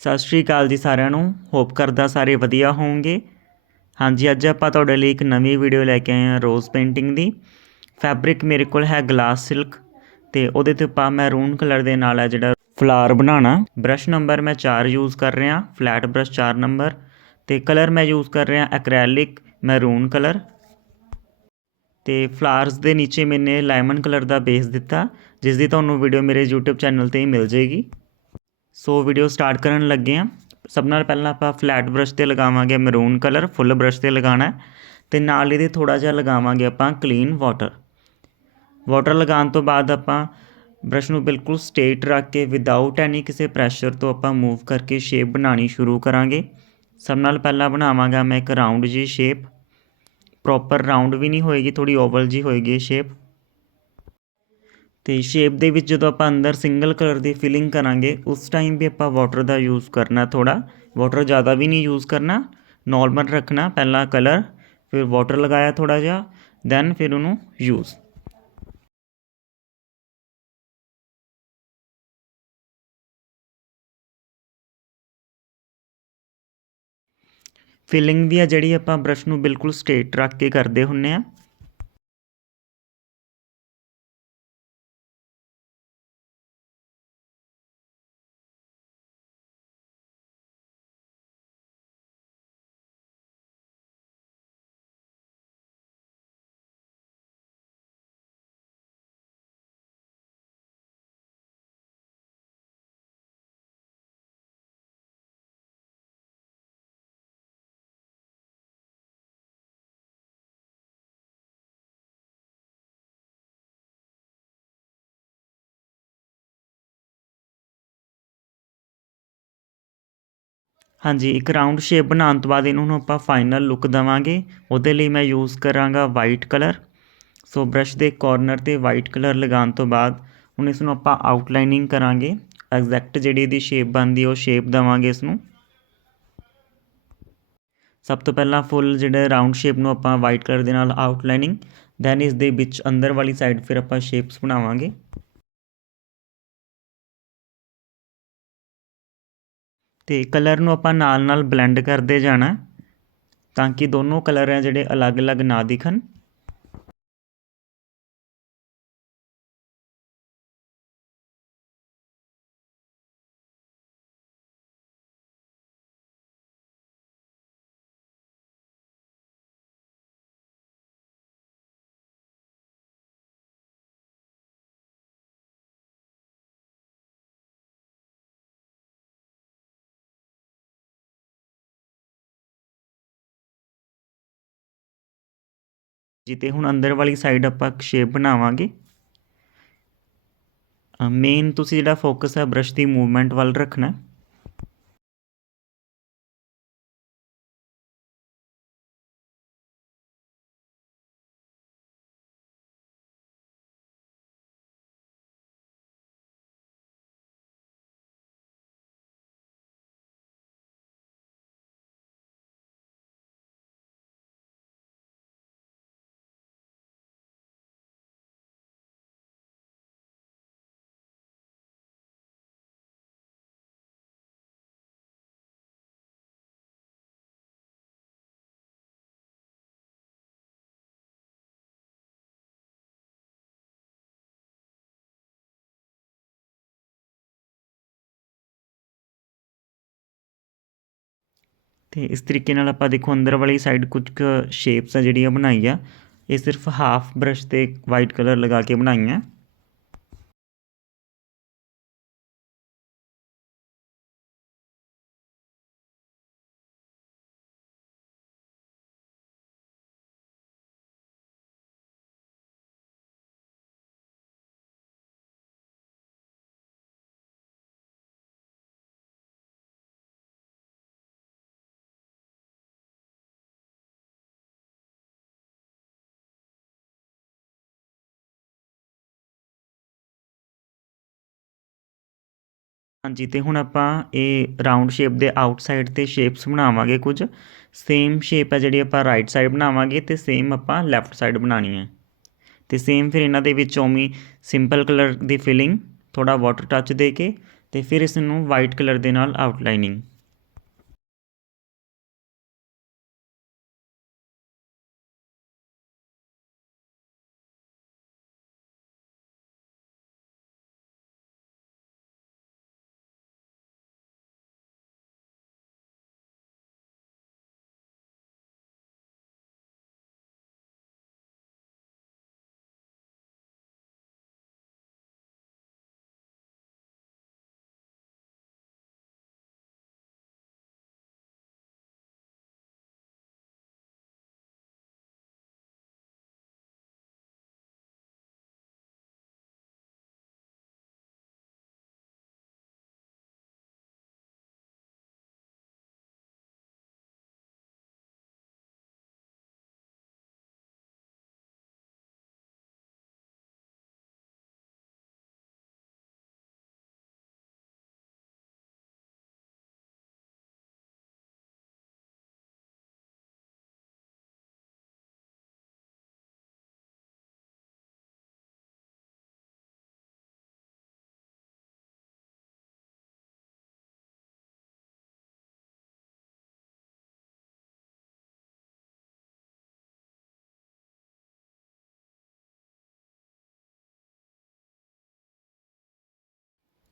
ਸਤਿ ਸ਼੍ਰੀ ਅਕਾਲ ਜੀ ਸਾਰਿਆਂ ਨੂੰ। ਹੋਪ ਕਰਦਾ ਸਾਰੇ ਵਧੀਆ ਹੋਵੋਗੇ। ਹਾਂਜੀ, ਅੱਜ ਆਪਾਂ ਤੁਹਾਡੇ ਲਈ ਇੱਕ ਨਵੀਂ ਵੀਡੀਓ ਲੈ ਕੇ ਆਏ ਹਾਂ ਰੋਜ਼ ਪੇਂਟਿੰਗ ਦੀ। ਫੈਬਰਿਕ ਮੇਰੇ ਕੋਲ ਹੈ ਗਲਾਸ ਸਿਲਕ ਤੇ ਉਹਦੇ ਤੇ ਆਪਾਂ ਮੈਰੂਨ ਕਲਰ ਦੇ ਨਾਲ ਹੈ ਜਿਹੜਾ ਫਲਾਰ ਬਣਾਉਣਾ। ਬ੍ਰਸ਼ ਨੰਬਰ ਮੈਂ 4 ਯੂਜ਼ ਕਰ ਰਿਹਾ ਫਲੈਟ ਬ੍ਰਸ਼ 4 ਨੰਬਰ ਤੇ ਕਲਰ ਮੈਂ ਯੂਜ਼ ਕਰ ਰਿਹਾ ਐਕ੍ਰੈਲਿਕ ਮੈਰੂਨ ਕਲਰ ਤੇ ਫਲਾਰਸ ਦੇ ਨੀਚੇ ਮੈਨੇ ਲੈਮਨ ਕਲਰ ਦਾ ਬੇਸ ਦਿੱਤਾ ਜਿਸ ਦੀ ਤੁਹਾਨੂੰ ਵੀਡੀਓ ਮੇਰੇ YouTube ਚੈਨਲ ਤੇ ਹੀ ਮਿਲ ਜਾਏਗੀ। ਸੋ ਵੀਡੀਓ ਸਟਾਰਟ ਕਰਨ ਲੱਗੇ ਹਾਂ। ਸਭ ਨਾਲ ਪਹਿਲਾਂ ਆਪਾਂ ਫਲੈਟ ਬ੍ਰਸ਼ ਤੇ ਲਗਾਵਾਂਗੇ ਮੈਰੂਨ ਕਲਰ ਫੁੱਲ ਬ੍ਰਸ਼ ਤੇ ਲਗਾਉਣਾ ਹੈ। ਤੇ ਨਾਲ ਇਹਦੇ ਥੋੜਾ ਜਿਹਾ ਲਗਾਵਾਂਗੇ ਆਪਾਂ ਕਲੀਨ ਵਾਟਰ ਵਾਟਰ ਲਗਾਉਣ ਤੋਂ ਬਾਅਦ ਆਪਾਂ ਬ੍ਰਸ਼ ਨੂੰ ਬਿਲਕੁਲ ਸਟੇਟ ਰੱਖ ਕੇ ਵਿਦਆਊਟ ਐਨੀ ਕਿਸੇ ਪ੍ਰੈਸ਼ਰ ਤੋਂ ਆਪਾਂ ਮੂਵ ਕਰਕੇ ਸ਼ੇਪ ਬਣਾਉਣੀ ਸ਼ੁਰੂ ਕਰਾਂਗੇ। ਸਭ ਨਾਲ ਪਹਿਲਾਂ ਬਣਾਵਾਂਗਾ ਮੈਂ ਇੱਕ ਰਾਊਂਡ ਜੀ ਸ਼ੇਪ ਪ੍ਰੋਪਰ ਰਾਊਂਡ ਵੀ ਨਹੀਂ ਹੋਏਗੀ ਥੋੜੀ ਓਵਲ ਜੀ ਹੋਏਗੀ ਸ਼ੇਪ ਤੇ ਸ਼ੇਪ ਦੇ ਵਿੱਚ ਜਦੋਂ ਆਪਾਂ ਅੰਦਰ ਸਿੰਗਲ ਕਲਰ ਦੀ ਫਿਲਿੰਗ ਕਰਾਂਗੇ, ਉਸ ਟਾਈਮ ਵੀ ਆਪਾਂ ਵਾਟਰ ਦਾ ਯੂਜ਼ ਕਰਨਾ ਥੋੜਾ ਵਾਟਰ ਜ਼ਿਆਦਾ ਵੀ ਨਹੀਂ ਯੂਜ਼ ਕਰਨਾ ਨਾਰਮਲ ਰੱਖਣਾ ਪਹਿਲਾਂ ਕਲਰ ਫਿਰ ਵਾਟਰ ਲਗਾਇਆ ਥੋੜਾ ਜਿਹਾ ਦੈਨ ਫਿਰ ਉਹਨੂੰ ਯੂਜ਼ ਫਿਲਿੰਗ ਵੀ ਆ ਜਿਹੜੀ ਆਪਾਂ ਬ੍ਰਸ਼ ਨੂੰ ਬਿਲਕੁਲ ਸਟ੍ਰੇਟ ਰੱਖ ਕੇ ਕਰਦੇ ਹੁੰਨੇ ਆ। ਹਾਂਜੀ, ਇੱਕ ਰਾਊਂਡ ਸ਼ੇਪ ਬਣਾਉਣ ਤੋਂ ਬਾਅਦ ਇਹਨਾਂ ਨੂੰ ਆਪਾਂ ਫਾਈਨਲ ਲੁੱਕ ਦੇਵਾਂਗੇ। ਉਹਦੇ ਲਈ ਮੈਂ ਯੂਜ਼ ਕਰਾਂਗਾ ਵਾਈਟ ਕਲਰ ਸੋ ਬ੍ਰਸ਼ ਦੇ ਕਾਰਨਰ ਤੇ ਵਾਈਟ ਕਲਰ ਲਗਾਉਣ ਤੋਂ ਬਾਅਦ ਹੁਣ ਇਸ ਨੂੰ ਆਪਾਂ ਆਊਟਲਾਈਨਿੰਗ ਕਰਾਂਗੇ। ਐਗਜ਼ੈਕਟ ਜਿਹੜੀ ਇਹਦੀ ਸ਼ੇਪ ਬਣਦੀ ਉਹ ਸ਼ੇਪ ਦੇਵਾਂਗੇ ਇਸ ਨੂੰ ਸਭ ਤੋਂ ਪਹਿਲਾਂ ਫੁੱਲ ਜਿਹੜਾ ਰਾਊਂਡ ਸ਼ੇਪ ਨੂੰ ਆਪਾਂ ਵਾਈਟ ਕਲਰ ਦੇ ਨਾਲ ਆਊਟਲਾਈਨਿੰਗ ਦੈਨ ਇਸ ਦੇ ਵਿੱਚ ਅੰਦਰ ਵਾਲੀ ਸਾਈਡ ਫਿਰ ਆਪਾਂ ਸ਼ੇਪਸ ਬਣਾਵਾਂਗੇ। ਅਤੇ ਕਲਰ ਨੂੰ ਆਪਾਂ ਨਾਲ ਨਾਲ ਬਲੈਂਡ ਕਰਦੇ ਜਾਣਾ ਤਾਂ ਕਿ ਦੋਨੋਂ ਕਲਰ ਹੈ ਜਿਹੜੇ ਅਲੱਗ-ਅਲੱਗ ਨਾ ਦਿਖਣ। ਜੀ ਹੁਣ ਅੰਦਰ ਵਾਲੀ ਸਾਈਡ ਆਪਾਂ ਸ਼ੇਪ ਬਣਾਵਾਂਗੇ। ਮੇਨ ਤੁਸੀਂ ਜਿਹੜਾ ਫੋਕਸ ਹੈ ਬ੍ਰਸ਼ ਦੀ ਮੂਵਮੈਂਟ ਵੱਲ ਰੱਖਣਾ। ਅਤੇ ਇਸ ਤਰੀਕੇ ਨਾਲ ਆਪਾਂ ਦੇਖੋ ਅੰਦਰ ਵਾਲੀ ਸਾਈਡ ਕੁਝ ਕੁ ਸ਼ੇਪਸ ਆ ਜਿਹੜੀਆਂ ਬਣਾਈ ਆ ਇਹ ਸਿਰਫ ਹਾਫ ਬਰੱਸ਼ ਤੇ ਵਾਈਟ ਕਲਰ ਲਗਾ ਕੇ ਬਣਾਈਆਂ। ਹਾਂਜੀ, ਤੇ ਹੁਣ ਆਪਾਂ ਇਹ ਰਾਊਂਡ ਸ਼ੇਪ ਦੇ ਆਊਟਸਾਈਡ ਤੇ ਸ਼ੇਪਸ ਬਣਾਵਾਂਗੇ ਕੁਝ। ਸੇਮ ਸ਼ੇਪ ਹੈ ਜਿਹੜੀ ਆਪਾਂ ਰਾਈਟ ਸਾਈਡ ਬਣਾਵਾਂਗੇ ਤੇ ਸੇਮ ਆਪਾਂ ਲੈਫਟ ਸਾਈਡ ਬਣਾਣੀ ਹੈ। ਤੇ ਸੇਮ ਫਿਰ ਇਹਨਾਂ ਦੇ ਵਿੱਚ ਉਵੇਂ ਸਿੰਪਲ ਕਲਰ ਦੀ ਫਿਲਿੰਗ ਥੋੜਾ ਵਾਟਰ ਟੱਚ ਦੇ ਕੇ ਤੇ ਫਿਰ ਇਸ ਨੂੰ ਵਾਈਟ ਕਲਰ ਦੇ ਨਾਲ ਆਊਟਲਾਈਨਿੰਗ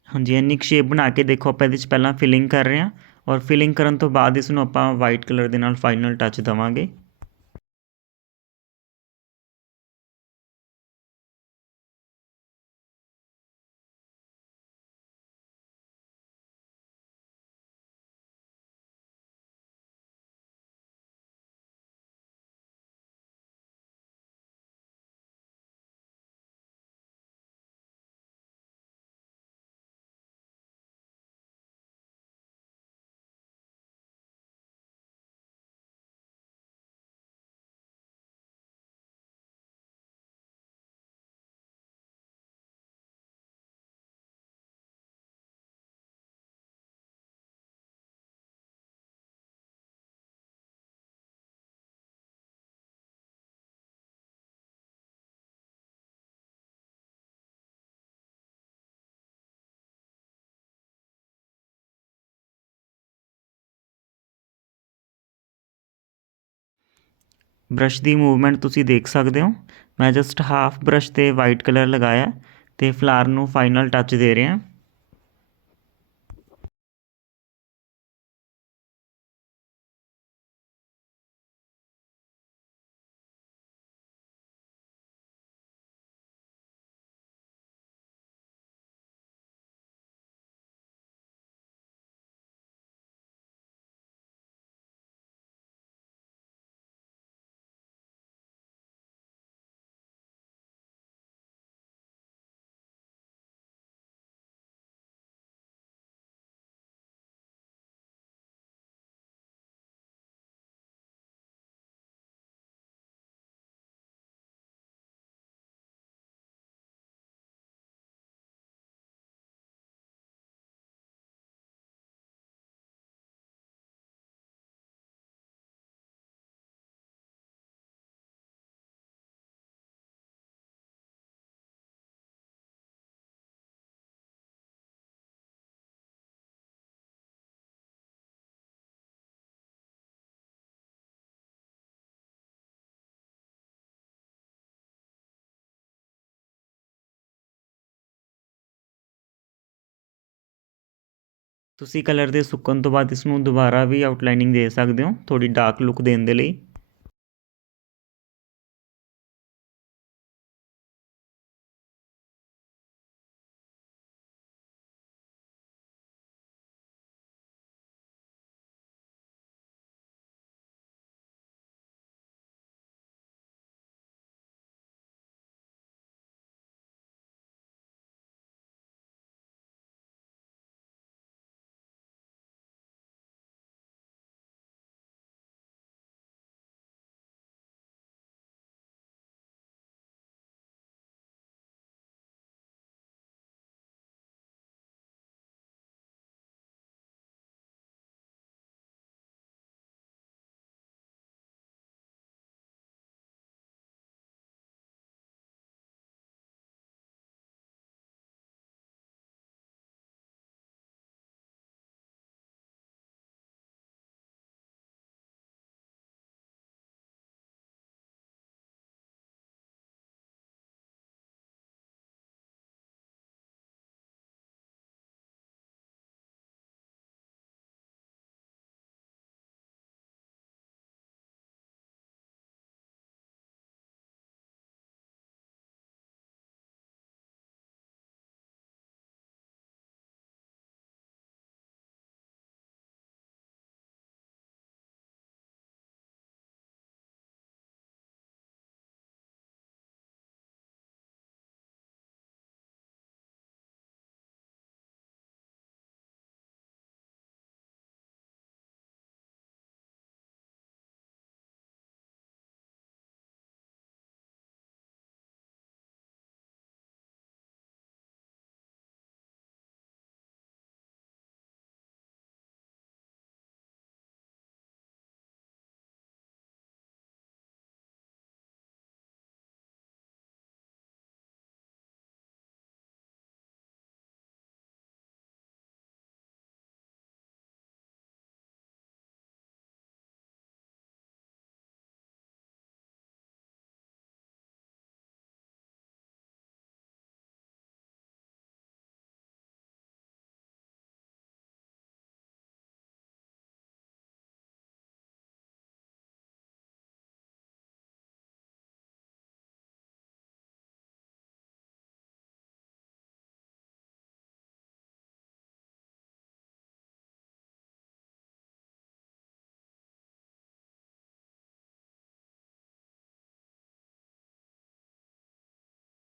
ਹਾਂਜੀ, ਇੰਨੀ ਕੁ ਸ਼ੇਪ ਬਣਾ ਕੇ ਦੇਖੋ ਆਪਾਂ ਇਹਦੇ 'ਚ ਪਹਿਲਾਂ ਫਿਲਿੰਗ ਕਰ ਰਹੇ ਹਾਂ ਔਰ ਫਿਲਿੰਗ ਕਰਨ ਤੋਂ ਬਾਅਦ ਇਸ ਨੂੰ ਆਪਾਂ ਵਾਈਟ ਕਲਰ ਦੇ ਨਾਲ ਫਾਈਨਲ ਟੱਚ ਦੇਵਾਂਗੇ। ਬ੍ਰਸ਼ ਦੀ ਮੂਵਮੈਂਟ ਤੁਸੀਂ ਦੇਖ ਸਕਦੇ ਹੋ। ਮੈਂ ਜਸਟ ਹਾਫ ਬ੍ਰਸ਼ ਤੇ ਵਾਈਟ ਕਲਰ ਲਗਾਇਆ ਅਤੇ ਫਲਾਰ ਨੂੰ ਫਾਈਨਲ ਟੱਚ ਦੇ ਰਿਹਾ। ਤੁਸੀਂ ਕਲਰ ਦੇ ਸੁੱਕਣ ਤੋਂ ਬਾਅਦ ਇਸ ਨੂੰ ਦੁਬਾਰਾ ਵੀ ਆਊਟਲਾਈਨਿੰਗ ਦੇ ਸਕਦੇ ਹੋ, ਥੋੜ੍ਹੀ ਡਾਰਕ ਲੁੱਕ ਦੇਣ ਦੇ ਲਈ।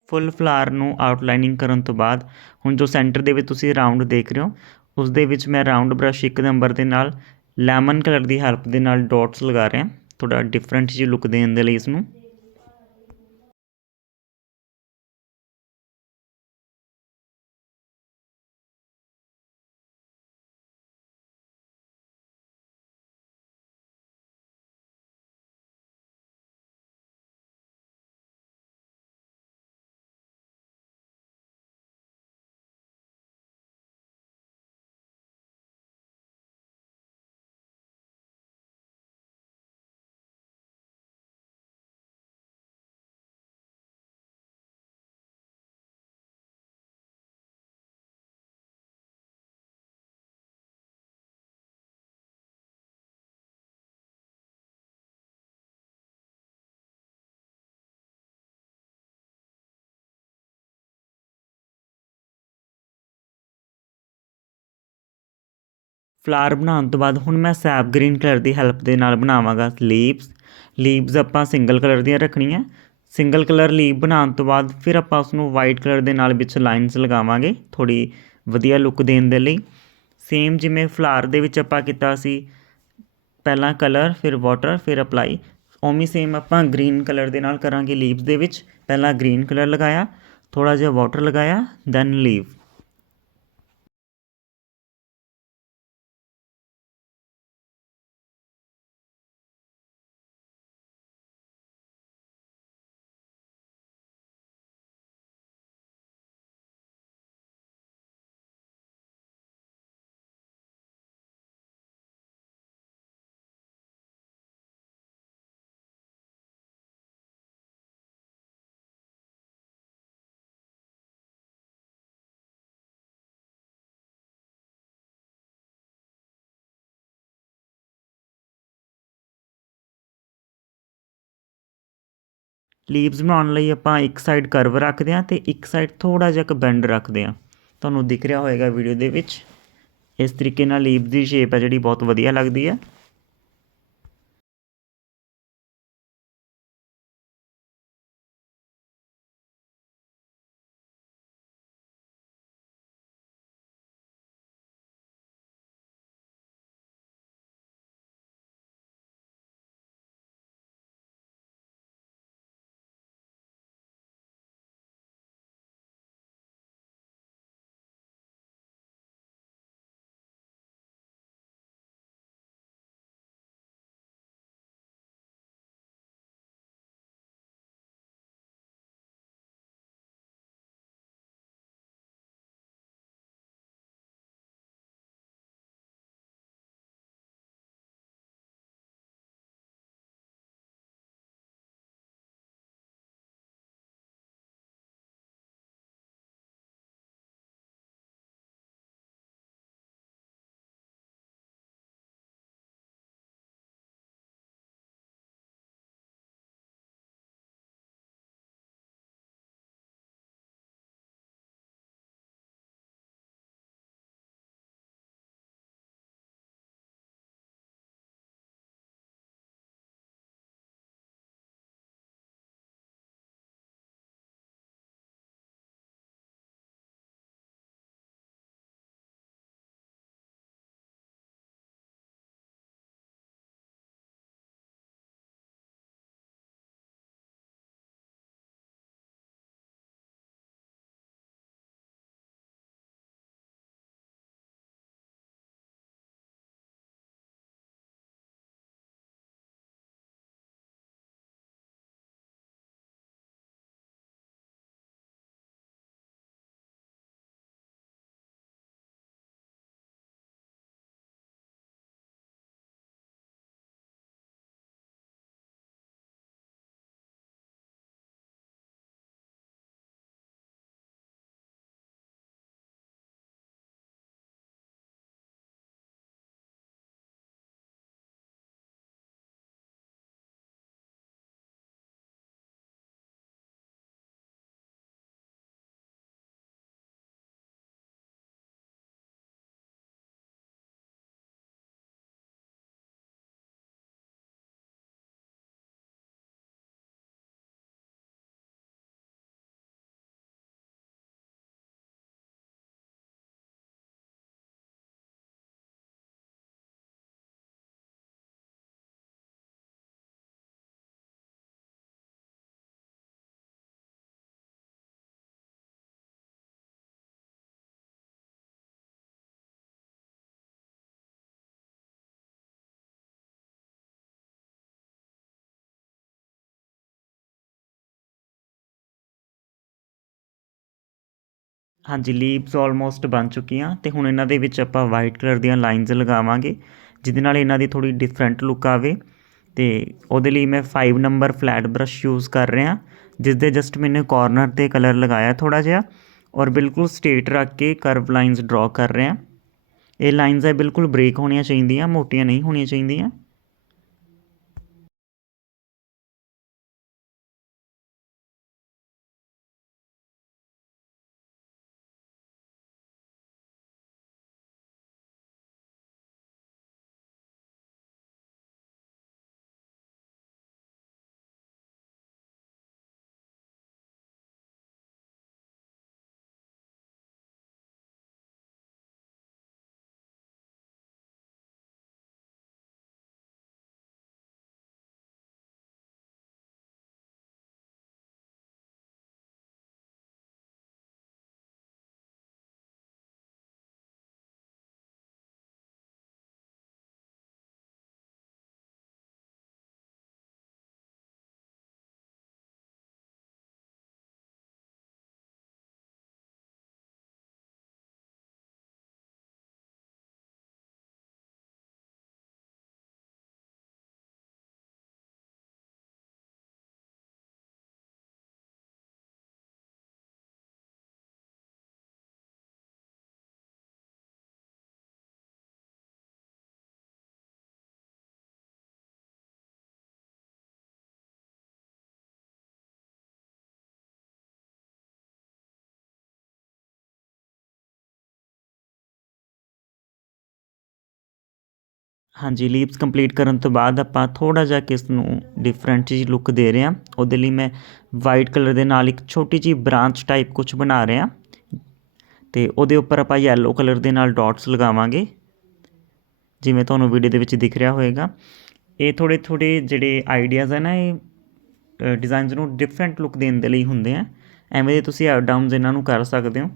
ਫੁੱਲ ਫਲਾਰ ਨੂੰ ਆਊਟਲਾਈਨਿੰਗ ਕਰਨ ਤੋਂ ਬਾਅਦ, ਹੁਣ ਜੋ ਸੈਂਟਰ ਦੇ ਵਿੱਚ ਤੁਸੀਂ ਰਾਊਂਡ ਦੇਖ ਰਹੇ ਹੋ ਉਸ ਦੇ ਵਿੱਚ ਮੈਂ ਰਾਊਂਡ ਬ੍ਰਸ਼ ਇੱਕ ਨੰਬਰ ਦੇ ਨਾਲ ਲੈਮਨ ਕਲਰ ਦੀ ਹੈਲਪ ਦੇ ਨਾਲ ਡਾਟਸ ਲਗਾ ਰਿਹਾ। ਥੋੜਾ ਡਿਫਰੈਂਟ ਜਿਹੀ ਲੁੱਕ ਦੇਣ ਦੇ ਲਈ ਇਸ ਨੂੰ ਫਲਾਰ ਬਣਾਉਣ ਤੋਂ ਬਾਅਦ ਹੁਣ ਮੈਂ ਸੈਪ ਗ੍ਰੀਨ ਕਲਰ ਦੀ ਹੈਲਪ ਦੇ ਨਾਲ ਬਣਾਵਾਂਗਾ ਲੀਵਸ। ਲੀਵਸ ਆਪਾਂ ਸਿੰਗਲ ਕਲਰ ਦੀਆਂ ਰੱਖਣੀਆਂ। ਸਿੰਗਲ ਕਲਰ ਲੀਵ ਬਣਾਉਣ ਤੋਂ ਬਾਅਦ ਫਿਰ ਆਪਾਂ ਉਸ ਨੂੰ ਵਾਈਟ ਕਲਰ ਦੇ ਨਾਲ ਵਿੱਚ ਲਾਈਨਸ ਲਗਾਵਾਂਗੇ ਥੋੜੀ ਵਧੀਆ ਲੁੱਕ ਦੇਣ ਦੇ ਲਈ। ਸੇਮ ਜਿਵੇਂ ਫਲਾਰ ਦੇ ਵਿੱਚ ਆਪਾਂ ਕੀਤਾ ਸੀ, ਪਹਿਲਾਂ ਕਲਰ, ਫਿਰ ਵਾਟਰ, ਫਿਰ ਅਪਲਾਈ। ਉਵੇਂ ਸੇਮ ਆਪਾਂ ਗ੍ਰੀਨ ਕਲਰ ਦੇ ਨਾਲ ਕਰਾਂਗੇ ਲੀਵਸ ਦੇ ਵਿੱਚ। ਪਹਿਲਾਂ ਗ੍ਰੀਨ ਕਲਰ ਲਗਾਇਆ ਥੋੜਾ ਜਿਹਾ ਵਾਟਰ ਲਗਾਇਆ, ਦੈਨ ਲੀਵ। ਲੀਵਸ ਬਣਾਉਣ ਲਈ ਆਪਾਂ ਇੱਕ ਸਾਈਡ ਕਰਵ ਰੱਖਦੇ ਹਾਂ ਤੇ ਇੱਕ ਸਾਈਡ ਥੋੜਾ ਜਿਹਾ ਕੁ ਬੈਂਡ ਰੱਖਦੇ ਹਾਂ। ਤੁਹਾਨੂੰ ਦਿਖ ਰਿਹਾ ਹੋਏਗਾ ਵੀਡੀਓ ਦੇ ਵਿੱਚ। ਇਸ ਤਰੀਕੇ ਨਾਲ ਲੀਵ ਦੀ ਸ਼ੇਪ ਹੈ ਜਿਹੜੀ ਬਹੁਤ ਵਧੀਆ ਲੱਗਦੀ ਹੈ ਹਾਂਜੀ ਲੀਵਸ ਆਲਮੋਸਟ ਬਣ ਚੁੱਕੀਆਂ ਤੇ ਹੁਣ ਇਹਨਾਂ ਦੇ ਵਿੱਚ ਆਪਾਂ ਵਾਈਟ ਕਲਰ ਦੀਆਂ ਲਾਈਨਸ ਲਗਾਵਾਂਗੇ, ਜਿਹਦੇ ਨਾਲ ਇਹਨਾਂ ਦੀ ਥੋੜੀ ਡਿਫਰੈਂਟ ਲੁੱਕ ਆਵੇ ਤੇ ਉਹਦੇ ਲਈ ਮੈਂ 5 ਨੰਬਰ ਫਲੈਟ ਬਰਸ਼ ਯੂਜ਼ ਕਰ ਰਿਹਾ ਜਿਸ ਦੇ ਜਸਟ ਮੈਨੇ ਕਾਰਨਰ ਤੇ ਕਲਰ ਲਗਾਇਆ ਥੋੜਾ ਜਿਹਾ ਔਰ ਬਿਲਕੁਲ ਸਟ੍ਰੇਟ ਰੱਖ ਕੇ ਕਰਵ ਲਾਈਨਸ ਡਰਾ ਕਰ ਰਿਹਾ। ਇਹ ਲਾਈਨਸ ਹੈ ਬਿਲਕੁਲ ਬ੍ਰੇਕ ਹੋਣੀਆਂ ਚਾਹੀਦੀਆਂ, ਮੋਟੀਆਂ ਨਹੀਂ ਹੋਣੀਆਂ ਚਾਹੀਦੀਆਂ। ਹਾਂਜੀ ਲੀਵਸ ਕੰਪਲੀਟ ਕਰਨ ਤੋਂ ਬਾਅਦ ਆਪਾਂ ਥੋੜਾ ਜਿਹਾ ਕਿਸ ਨੂੰ ਡਿਫਰੈਂਟ ਜਿਹੀ ਲੁੱਕ ਦੇ ਰਹੇ ਹਾਂ। ਉਹਦੇ ਲਈ ਮੈਂ ਵਾਈਟ ਕਲਰ ਦੇ ਨਾਲ ਇੱਕ ਛੋਟੀ ਜਿਹੀ ਬ੍ਰਾਂਚ ਟਾਈਪ ਕੁਝ ਬਣਾ ਰਿਹਾ ਤੇ ਉਹਦੇ ਉੱਪਰ ਆਪਾਂ ਯੈਲੋ ਕਲਰ ਦੇ ਨਾਲ ਡਾਟਸ ਲਗਾਵਾਂਗੇ। ਜਿਵੇਂ ਤੁਹਾਨੂੰ ਵੀਡੀਓ ਦੇ ਵਿੱਚ ਦਿਖ ਰਿਹਾ ਹੋਵੇਗਾ ਇਹ ਥੋੜੇ ਥੋੜੇ ਜਿਹੜੇ ਆਈਡੀਆਜ਼ ਹੈ ਨਾ, ਇਹ ਡਿਜ਼ਾਈਨਸ ਨੂੰ ਡਿਫਰੈਂਟ ਲੁੱਕ ਦੇਣ ਦੇ ਲਈ ਹੁੰਦੇ ਆ। ਐਵੇਂ ਦੇ ਤੁਸੀਂ ਅਪ ਡਾਊਨਸ ਇਹਨਾਂ ਨੂੰ ਕਰ ਸਕਦੇ ਹੋ।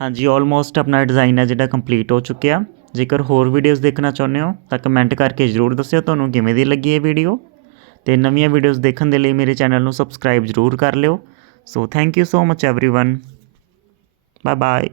ਹਾਂਜੀ ਆਲਮੋਸਟ ਆਪਣਾ ਡਿਜ਼ਾਈਨ ਹੈ ਜਿਹੜਾ ਕੰਪਲੀਟ ਹੋ ਚੁੱਕਿਆ ਜੇਕਰ ਹੋਰ ਵੀਡੀਓਜ਼ ਦੇਖਣਾ ਚਾਹੁੰਦੇ ਹੋ ਤਾਂ ਕਮੈਂਟ ਕਰਕੇ ਜ਼ਰੂਰ ਦੱਸਿਓ ਤੁਹਾਨੂੰ ਕਿਵੇਂ ਦੀ ਲੱਗੀ ਇਹ ਵੀਡੀਓ ਤੇ ਨਵੀਆਂ ਵੀਡੀਓਜ਼ ਦੇਖਣ ਦੇ ਲਈ ਮੇਰੇ ਚੈਨਲ ਨੂੰ ਸਬਸਕ੍ਰਾਈਬ ਜ਼ਰੂਰ ਕਰ ਲਿਓ so thank you so much everyone bye bye